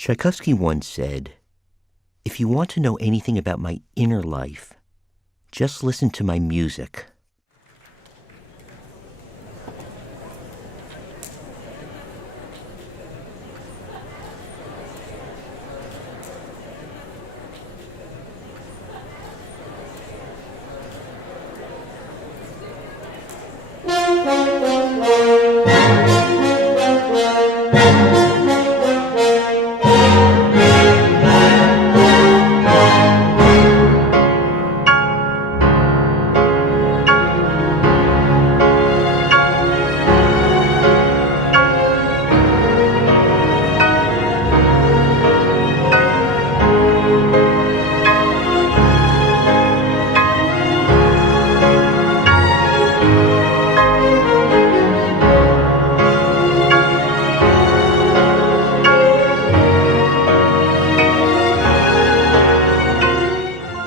Tchaikovsky once said, "If you want to know anything about my inner life, just listen to my music."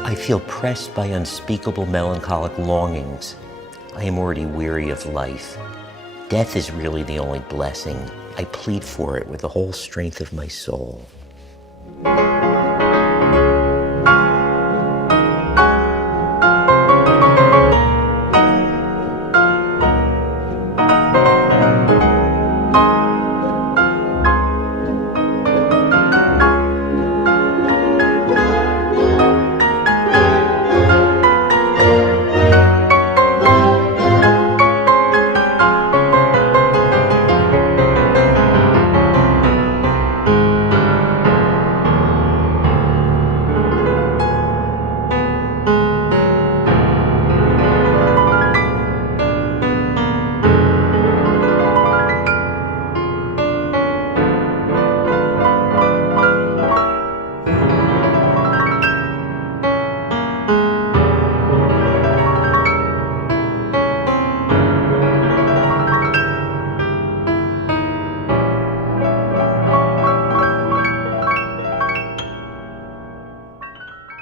I feel pressed by unspeakable melancholic longings. I am already weary of life. Death is really the only blessing. I plead for it with the whole strength of my soul.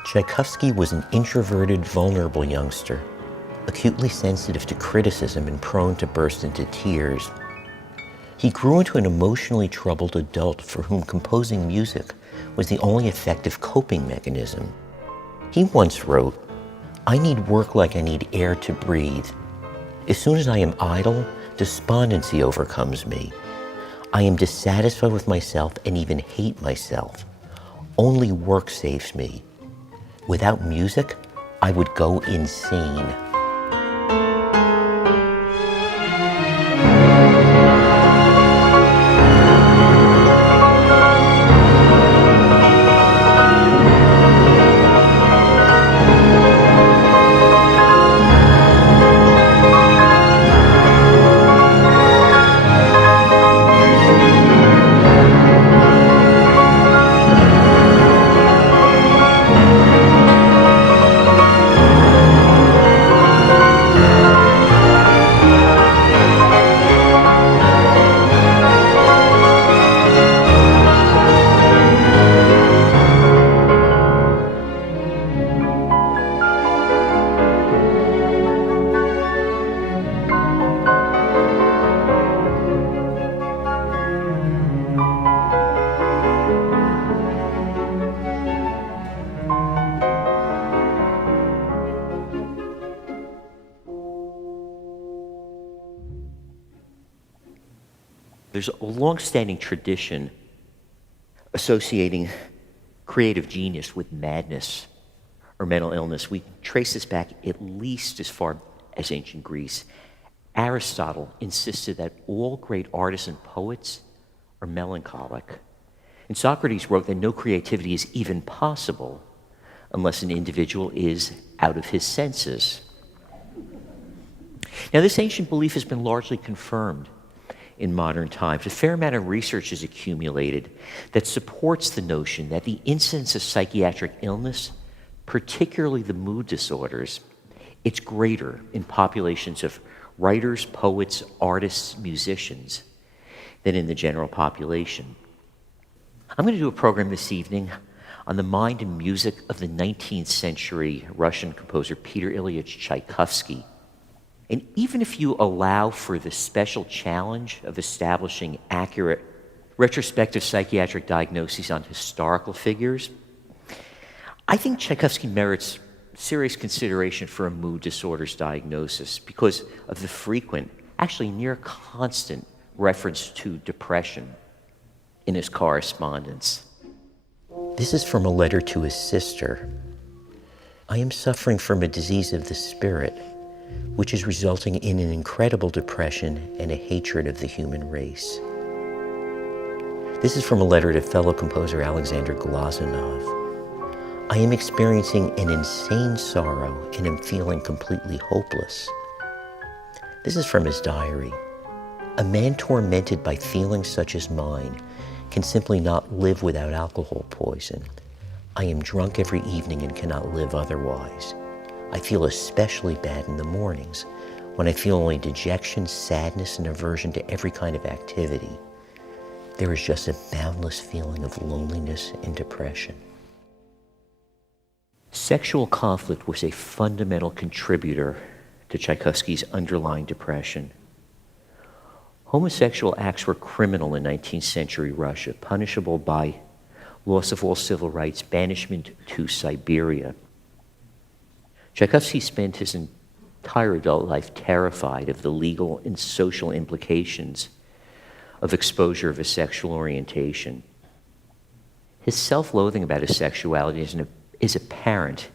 Tchaikovsky was an introverted, vulnerable youngster, acutely sensitive to criticism and prone to burst into tears. He grew into an emotionally troubled adult for whom composing music was the only effective coping mechanism. He once wrote, "I need work like I need air to breathe. As soon as I am idle, despondency overcomes me. I am dissatisfied with myself and even hate myself. Only work saves me. Without music, I would go insane." There's a long-standing tradition associating creative genius with madness or mental illness. We trace this back at least as far as ancient Greece. Aristotle insisted that all great artists and poets are melancholic. And Socrates wrote that no creativity is even possible unless an individual is out of his senses. Now, this ancient belief has been largely confirmed in modern times. A fair amount of research has accumulated that supports the notion that the incidence of psychiatric illness, particularly the mood disorders, it's greater in populations of writers, poets, artists, musicians than in the general population. I'm going to do a program this evening on the mind and music of the 19th century Russian composer Peter Ilyich Tchaikovsky. And even if you allow for the special challenge of establishing accurate retrospective psychiatric diagnoses on historical figures, I think Tchaikovsky merits serious consideration for a mood disorders diagnosis because of the frequent, actually near constant, reference to depression in his correspondence. This is from a letter to his sister. I am suffering from a disease of the spirit, which is resulting in an incredible depression and a hatred of the human race. This is from a letter to fellow composer Alexander Glazunov. I am experiencing an insane sorrow and am feeling completely hopeless. This is from his diary. A man tormented by feelings such as mine can simply not live without alcohol poison. I am drunk every evening and cannot live otherwise. I feel especially bad in the mornings, when I feel only dejection, sadness, and aversion to every kind of activity. There is just a boundless feeling of loneliness and depression. Sexual conflict was a fundamental contributor to Tchaikovsky's underlying depression. Homosexual acts were criminal in 19th century Russia, punishable by loss of all civil rights, banishment to Siberia. Tchaikovsky spent his entire adult life terrified of the legal and social implications of exposure of his sexual orientation. His self-loathing about his sexuality is apparent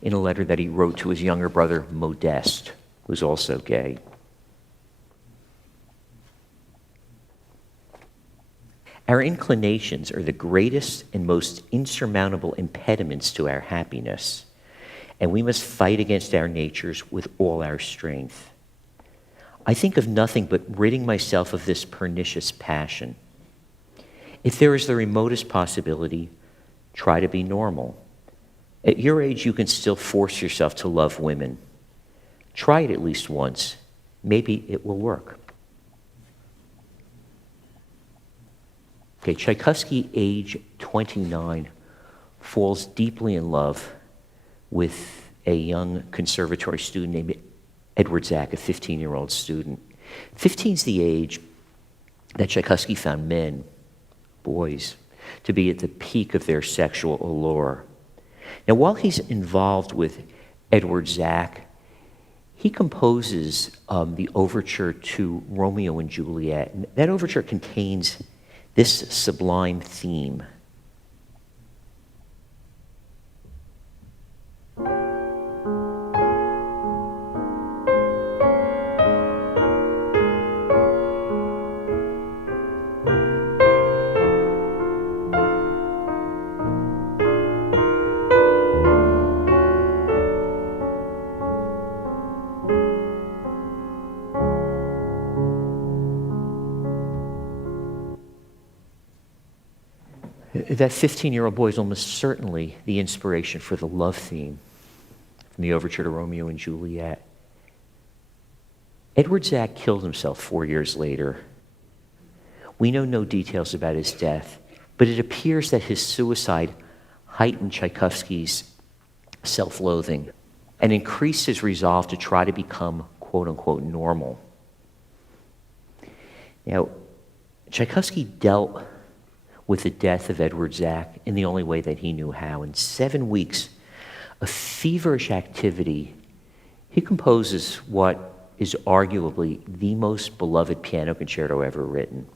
in a letter that he wrote to his younger brother, Modeste, who's also gay. Our inclinations are the greatest and most insurmountable impediments to our happiness, and we must fight against our natures with all our strength. I think of nothing but ridding myself of this pernicious passion. If there is the remotest possibility, try to be normal. At your age, you can still force yourself to love women. Try it at least once. Maybe it will work. Okay, Tchaikovsky, age 29, falls deeply in love with a young conservatory student named Edward Zach, a 15-year-old student. 15 is the age that Tchaikovsky found men, boys, to be at the peak of their sexual allure. Now, while he's involved with Edward Zach, he composes the overture to Romeo and Juliet. And that overture contains this sublime theme. That 15-year-old boy is almost certainly the inspiration for the love theme from the overture to Romeo and Juliet. Edward Zach killed himself 4 years later. We know no details about his death, but it appears that his suicide heightened Tchaikovsky's self-loathing and increased his resolve to try to become, quote-unquote, normal. Now, Tchaikovsky dealt with the death of Edward Zach in the only way that he knew how. In 7 weeks of feverish activity, he composes what is arguably the most beloved piano concerto ever written.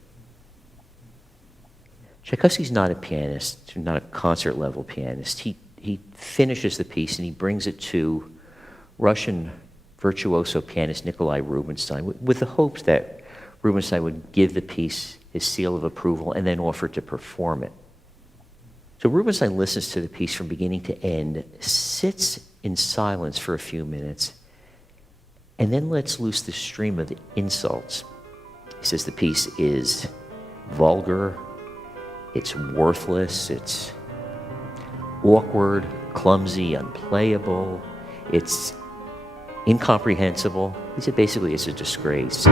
Tchaikovsky's not a pianist, not a concert-level pianist. He finishes the piece and he brings it to Russian virtuoso pianist Nikolai Rubinstein with the hopes that Rubinstein would give the piece his seal of approval and then offer to perform it. So Rubinstein listens to the piece from beginning to end, sits in silence for a few minutes, and then lets loose the stream of insults. He says the piece is vulgar, it's worthless, it's awkward, clumsy, unplayable, it's incomprehensible. He said basically it's a disgrace.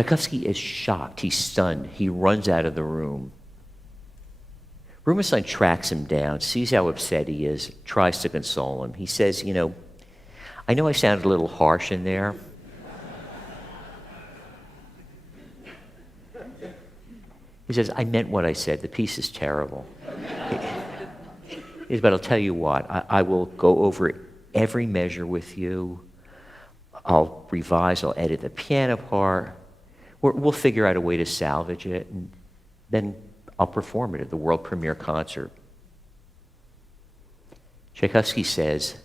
Tchaikovsky is shocked. He's stunned. He runs out of the room. Rubinstein tracks him down, sees how upset he is, tries to console him. He says, I know I sounded a little harsh in there. He says, I meant what I said. The piece is terrible. He says, but I'll tell you what, I will go over every measure with you. I'll revise, I'll edit the piano part. We'll figure out a way to salvage it, and then I'll perform it at the world premiere concert. Tchaikovsky says,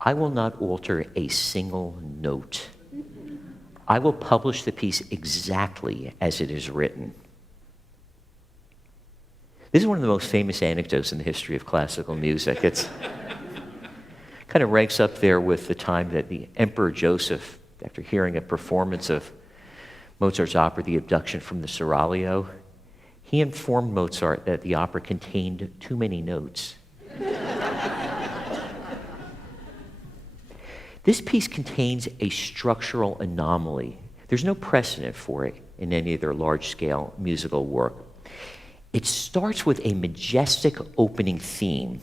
I will not alter a single note. I will publish the piece exactly as it is written. This is one of the most famous anecdotes in the history of classical music. It's kind of ranks up there with the time that the Emperor Joseph, after hearing a performance of Mozart's opera, The Abduction from the Seraglio, he informed Mozart that the opera contained too many notes. This piece contains a structural anomaly. There's no precedent for it in any of their large-scale musical work. It starts with a majestic opening theme.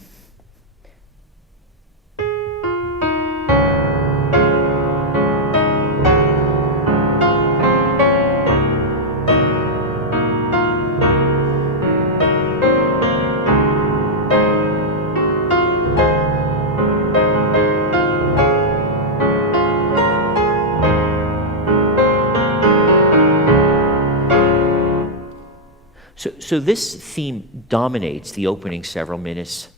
So this theme dominates the opening several minutes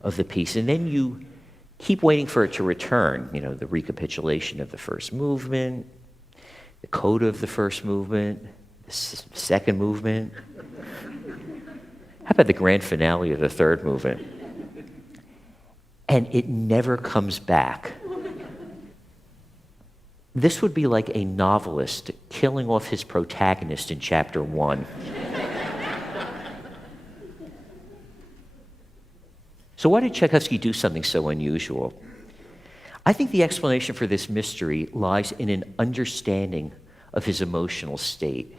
of the piece, and then you keep waiting for it to return. The recapitulation of the first movement, the coda of the first movement, the second movement. How about the grand finale of the third movement? And it never comes back. This would be like a novelist killing off his protagonist in chapter 1. So why did Tchaikovsky do something so unusual? I think the explanation for this mystery lies in an understanding of his emotional state.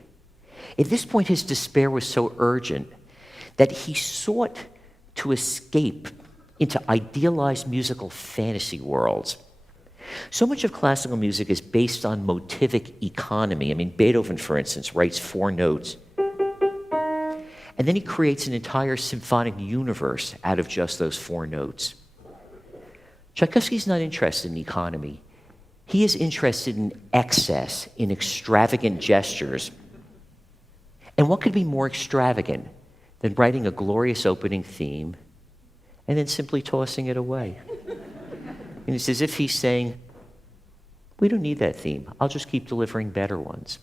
At this point, his despair was so urgent that he sought to escape into idealized musical fantasy worlds. So much of classical music is based on motivic economy. Beethoven, for instance, writes 4 notes, and then he creates an entire symphonic universe out of just those 4 notes. Tchaikovsky's not interested in economy. He is interested in excess, in extravagant gestures. And what could be more extravagant than writing a glorious opening theme and then simply tossing it away? And it's as if he's saying, we don't need that theme. I'll just keep delivering better ones.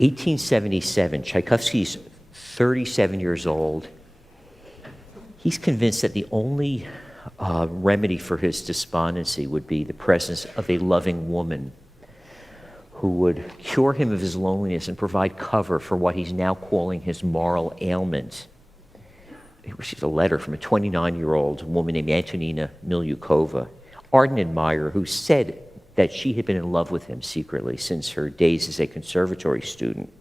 In 1877, Tchaikovsky's 37 years old. He's convinced that the only remedy for his despondency would be the presence of a loving woman who would cure him of his loneliness and provide cover for what he's now calling his moral ailment. He receives a letter from a 29-year-old woman named Antonina Milyukova, ardent admirer, who said that she had been in love with him secretly since her days as a conservatory student.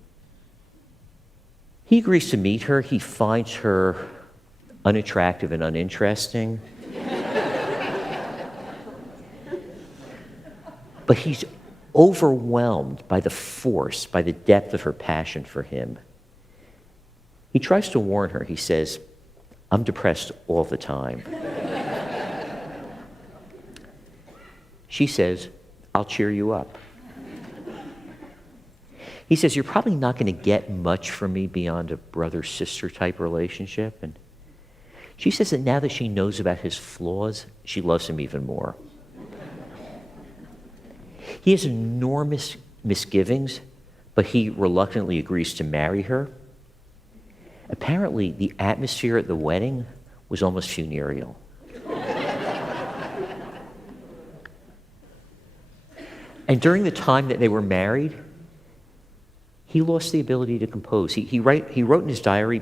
He agrees to meet her. He finds her unattractive and uninteresting. But he's overwhelmed by the force, by the depth of her passion for him. He tries to warn her. He says, "I'm depressed all the time." She says, "I'll cheer you up." He says, "You're probably not going to get much from me beyond a brother-sister type relationship." And she says that now that she knows about his flaws, she loves him even more. He has enormous misgivings, but he reluctantly agrees to marry her. Apparently, the atmosphere at the wedding was almost funereal. And during the time that they were married, he lost the ability to compose. He wrote in his diary,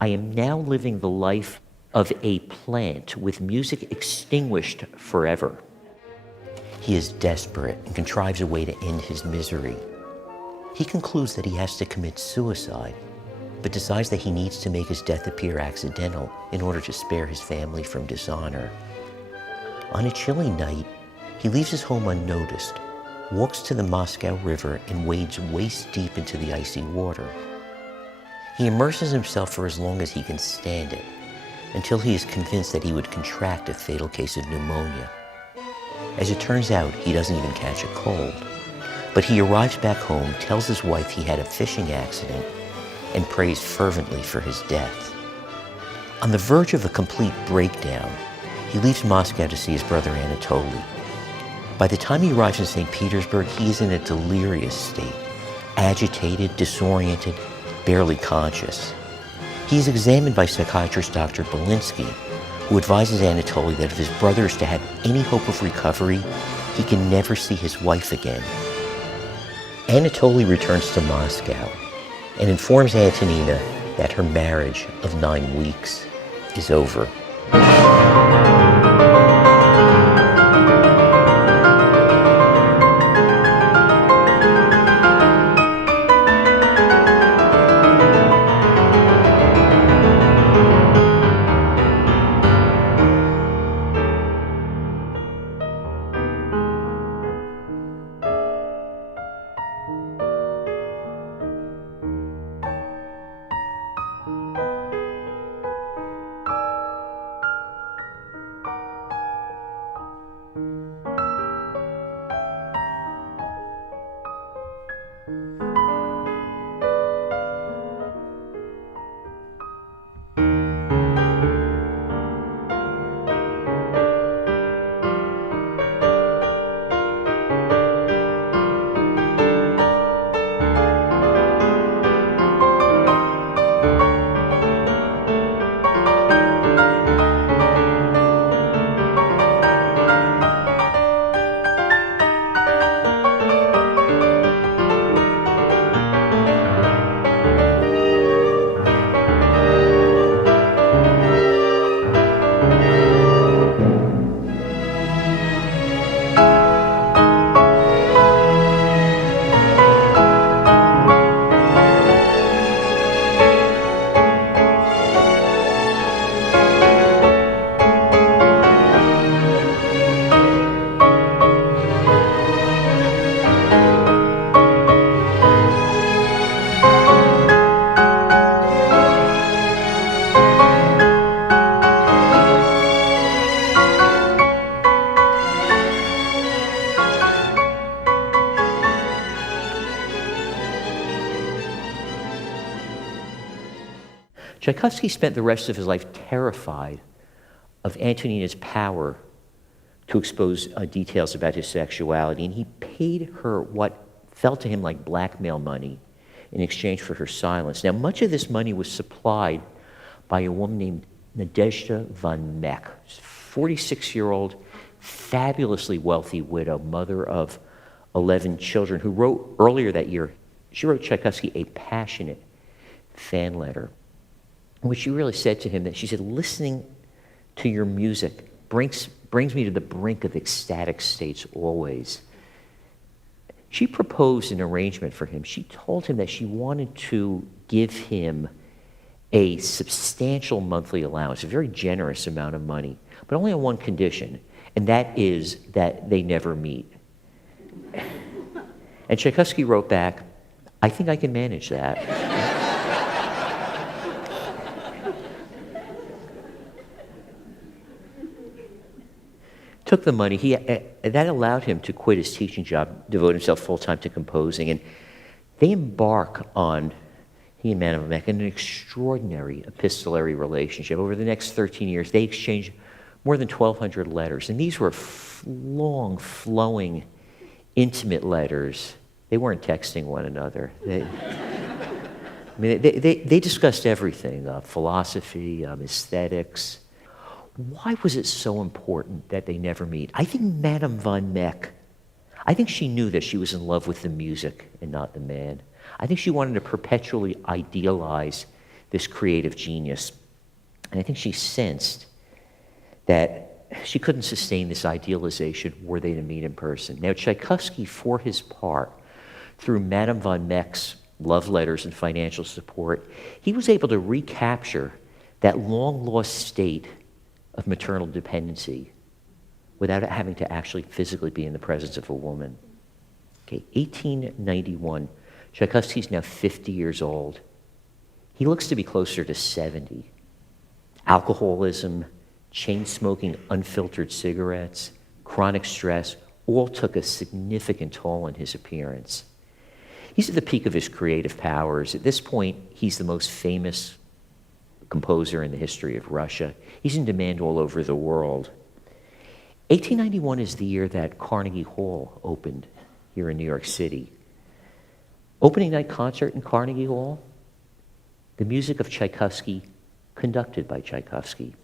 "I am now living the life of a plant with music extinguished forever." He is desperate and contrives a way to end his misery. He concludes that he has to commit suicide, but decides that he needs to make his death appear accidental in order to spare his family from dishonor. On a chilly night, he leaves his home unnoticed, walks to the Moscow River, and wades waist deep into the icy water. He immerses himself for as long as he can stand it, until he is convinced that he would contract a fatal case of pneumonia. As it turns out, he doesn't even catch a cold, but he arrives back home, tells his wife he had a fishing accident, and prays fervently for his death. On the verge of a complete breakdown, he leaves Moscow to see his brother Anatoly. By the time he arrives in St. Petersburg, he is in a delirious state, agitated, disoriented, barely conscious. He is examined by psychiatrist Dr. Belinsky, who advises Anatoly that if his brother is to have any hope of recovery, he can never see his wife again. Anatoly returns to Moscow and informs Antonina that her marriage of 9 weeks is over. Tchaikovsky spent the rest of his life terrified of Antonina's power to expose details about his sexuality, and he paid her what felt to him like blackmail money in exchange for her silence. Now, much of this money was supplied by a woman named Nadezhda von Meck, 46-year-old, fabulously wealthy widow, mother of 11 children, who wrote earlier that year, she wrote Tchaikovsky a passionate fan letter, in which she really said to him that she said, "Listening to your music brings me to the brink of ecstatic states always." She proposed an arrangement for him. She told him that she wanted to give him a substantial monthly allowance, a very generous amount of money, but only on one condition, and that is that they never meet. And Tchaikovsky wrote back, "I think I can manage that." Took the money. That allowed him to quit his teaching job, devote himself full-time to composing, and they embark on, he and Madame Van Meck, an extraordinary epistolary relationship. Over the next 13 years, they exchanged more than 1,200 letters, and these were long, flowing, intimate letters. They weren't texting one another. They discussed everything, philosophy, aesthetics. Why was it so important that they never meet? I think Madame Van Meck, I think she knew that she was in love with the music and not the man. I think she wanted to perpetually idealize this creative genius. And I think she sensed that she couldn't sustain this idealization were they to meet in person. Now, Tchaikovsky, for his part, through Madame Van Meck's love letters and financial support, he was able to recapture that long-lost state of maternal dependency without having to actually physically be in the presence of a woman. Okay, 1891, Tchaikovsky's now 50 years old. He looks to be closer to 70. Alcoholism, chain-smoking unfiltered cigarettes, chronic stress, all took a significant toll on his appearance. He's at the peak of his creative powers. At this point, he's the most famous composer in the history of Russia. He's in demand all over the world. 1891 is the year that Carnegie Hall opened here in New York City. Opening night concert in Carnegie Hall, the music of Tchaikovsky, conducted by Tchaikovsky.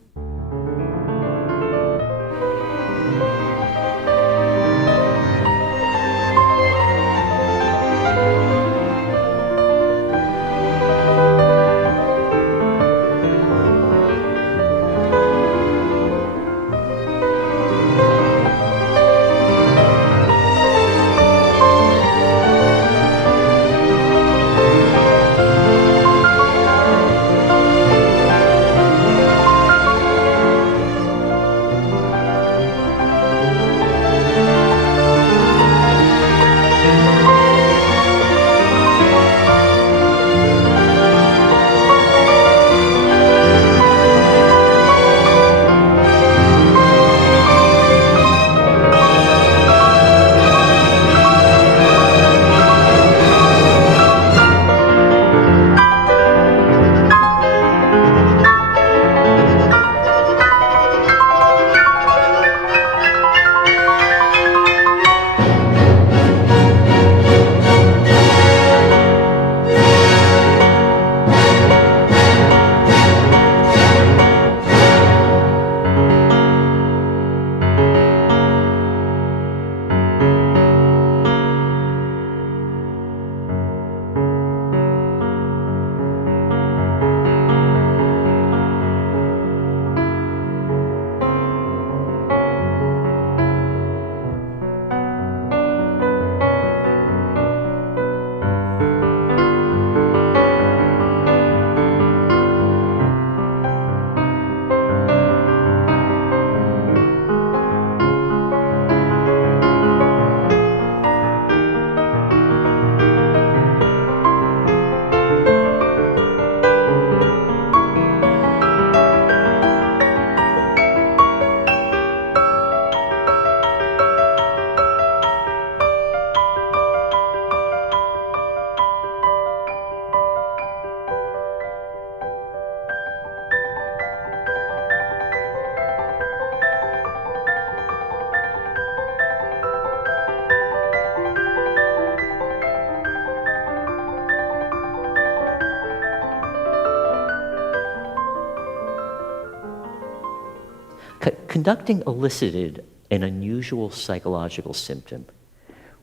Conducting elicited an unusual psychological symptom.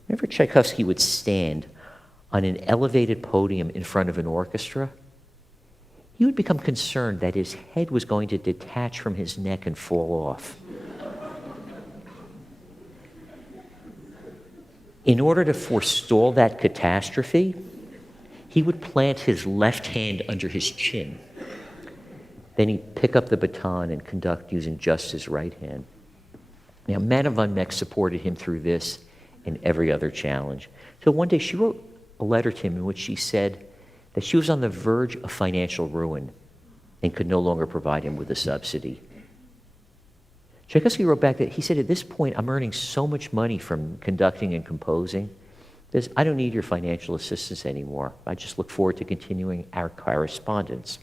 Whenever Tchaikovsky would stand on an elevated podium in front of an orchestra, he would become concerned that his head was going to detach from his neck and fall off. In order to forestall that catastrophe, he would plant his left hand under his chin. Then he'd pick up the baton and conduct using just his right hand. Now, Madame von Meck supported him through this and every other challenge. So one day she wrote a letter to him in which she said that she was on the verge of financial ruin and could no longer provide him with a subsidy. Tchaikovsky wrote back that he said, at this point, I'm earning so much money from conducting and composing, I don't need your financial assistance anymore. I just look forward to continuing our correspondence.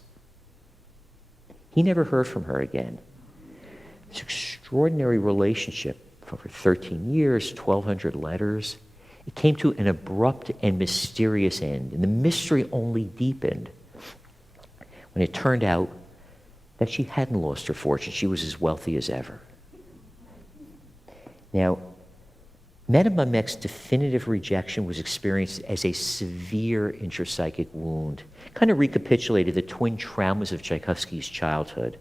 He never heard from her again. This extraordinary relationship for over 13 years, 1,200 letters, it came to an abrupt and mysterious end, and the mystery only deepened when it turned out that she hadn't lost her fortune. She was as wealthy as ever. Now, Madame von Meck's definitive rejection was experienced as a severe intrapsychic wound. Kind of recapitulated the twin traumas of Tchaikovsky's childhood.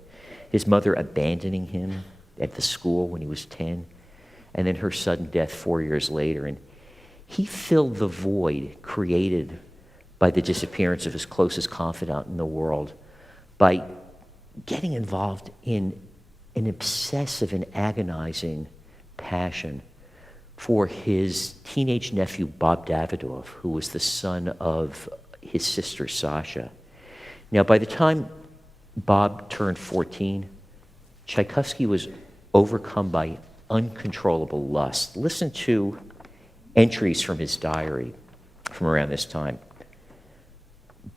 His mother abandoning him at the school when he was 10, and then her sudden death 4 years later. And he filled the void created by the disappearance of his closest confidant in the world by getting involved in an obsessive and agonizing passion for his teenage nephew, Bob Davidoff, who was the son of his sister, Sasha. Now, by the time Bob turned 14, Tchaikovsky was overcome by uncontrollable lust. Listen to entries from his diary from around this time.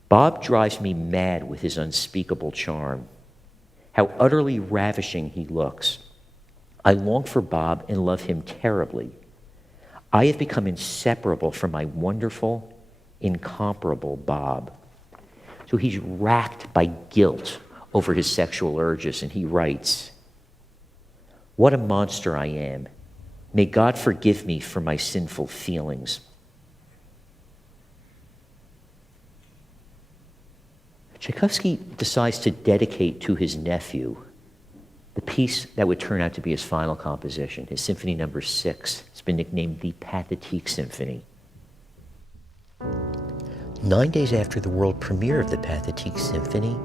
Bob drives me mad with his unspeakable charm. How utterly ravishing he looks. I long for Bob and love him terribly. I have become inseparable from my wonderful, incomparable Bob. So he's racked by guilt over his sexual urges, and he writes, "What a monster I am. May God forgive me for my sinful feelings." Tchaikovsky decides to dedicate to his nephew the piece that would turn out to be his final composition, his Symphony No. 6. It's been nicknamed the Pathétique Symphony. 9 days after the world premiere of the Pathétique Symphony,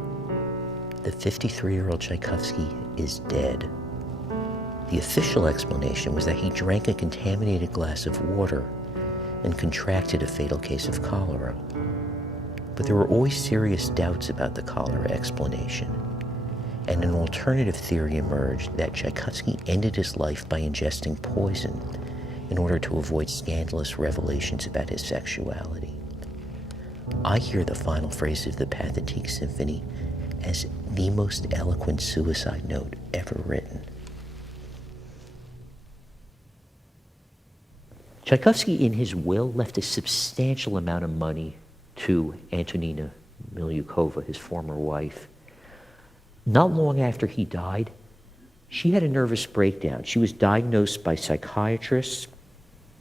the 53-year-old Tchaikovsky is dead. The official explanation was that he drank a contaminated glass of water and contracted a fatal case of cholera. But there were always serious doubts about the cholera explanation, and an alternative theory emerged that Tchaikovsky ended his life by ingesting poison in order to avoid scandalous revelations about his sexuality. I hear the final phrase of the Pathétique Symphony as the most eloquent suicide note ever written. Tchaikovsky, in his will, left a substantial amount of money to Antonina Milyukova, his former wife. Not long after he died, she had a nervous breakdown. She was diagnosed by psychiatrists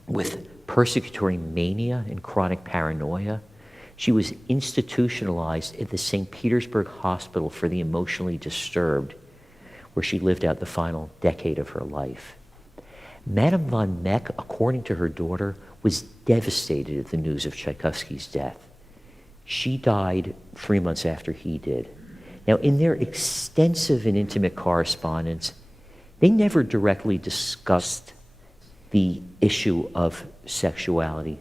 with persecutory mania and chronic paranoia. She was institutionalized at the St. Petersburg Hospital for the Emotionally Disturbed, where she lived out the final decade of her life. Madame von Meck, according to her daughter, was devastated at the news of Tchaikovsky's death. She died 3 months after he did. Now, in their extensive and intimate correspondence, they never directly discussed the issue of sexuality.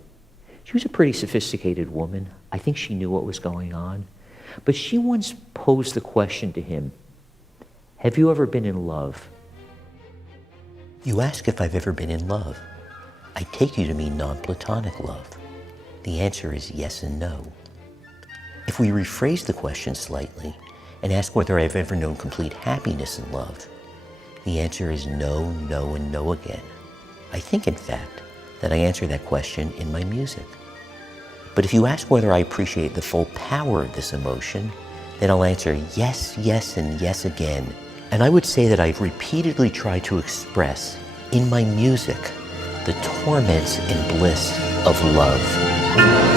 She was a pretty sophisticated woman. I think she knew what was going on. But she once posed the question to him, "Have you ever been in love?" You ask if I've ever been in love. I take you to mean non-platonic love. The answer is yes and no. If we rephrase the question slightly and ask whether I've ever known complete happiness in love, the answer is no, no, and no again. I think, in fact, that I answer that question in my music. But if you ask whether I appreciate the full power of this emotion, then I'll answer yes, yes, and yes again. And I would say that I've repeatedly tried to express in my music the torments and bliss of love.